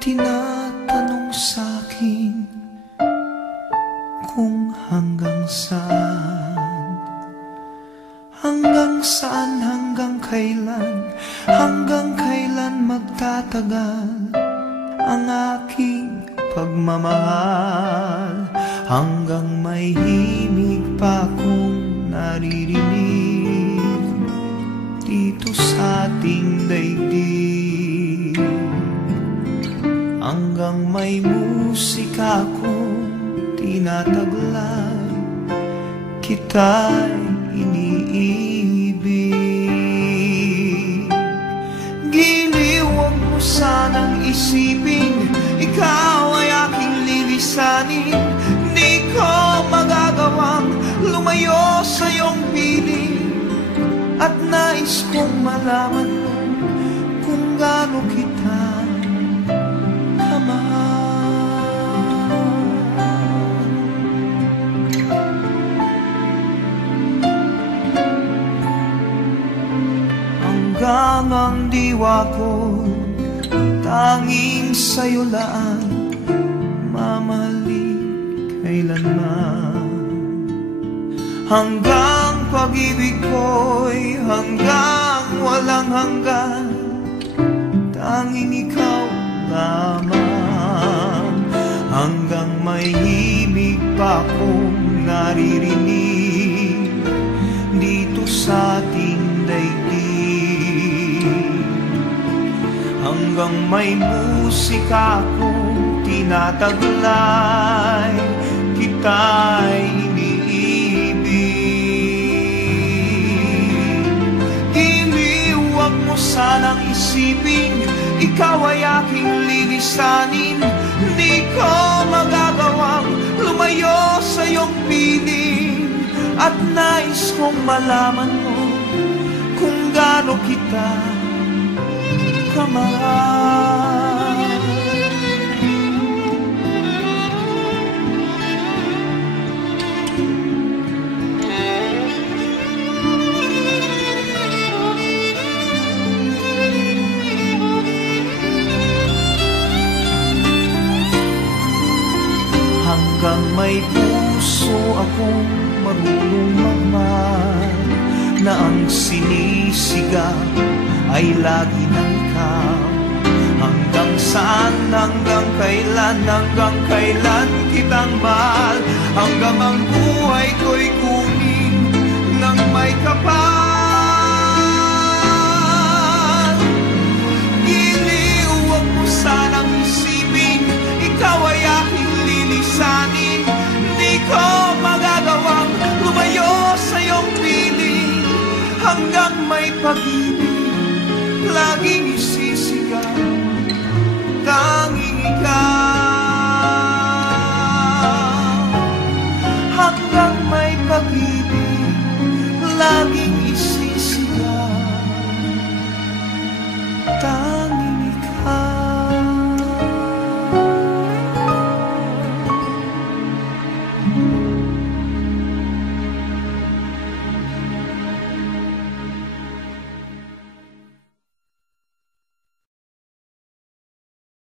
tinatanong sa'kin kung hanggang saan, hanggang kailan magtatagal ang aking pagmamahal, hanggang may himig pa akong naririnig dito sa ating daigdig, hanggang may musika akong tinataglay, kita'y iniibig. Giliw, huwag mo sanang isipin ikaw ay aking lilisanin. Di ko magagawang lumayo sa iyong piling, at nais kong malaman mo kung gaano kita kamahal. Hanggang ang diwa ko tanging sa'yo lang mamahalin kailanman, hanggang pag-ibig ko'y hanggang walang hanggan, tanging ikaw lamang, hanggang may himig pa akong naririnig dito sa ating daigdig, hanggang may musika akong tinataglay, kita'y iniibig. Giliw, huwag mo sanang isipin ikaw ay aking lilisanin. Di ko magagawang lumayo sa iyong piling, at nais kong malaman mo kung gaano kita kamahal. Hanggang may puso akong marunong magmahal, na ang sinisigaw ay lagi ng ikaw. Hanggang saan, hanggang kailan kitang mahal, hanggang ang buhay ko'y kunin ng may kapal. Giliw, huwag mo sanang isipin ikaw ay aking lilisanin. Di ko magagawang lumayo sa iyong piling, hanggang may pag-ibig lagi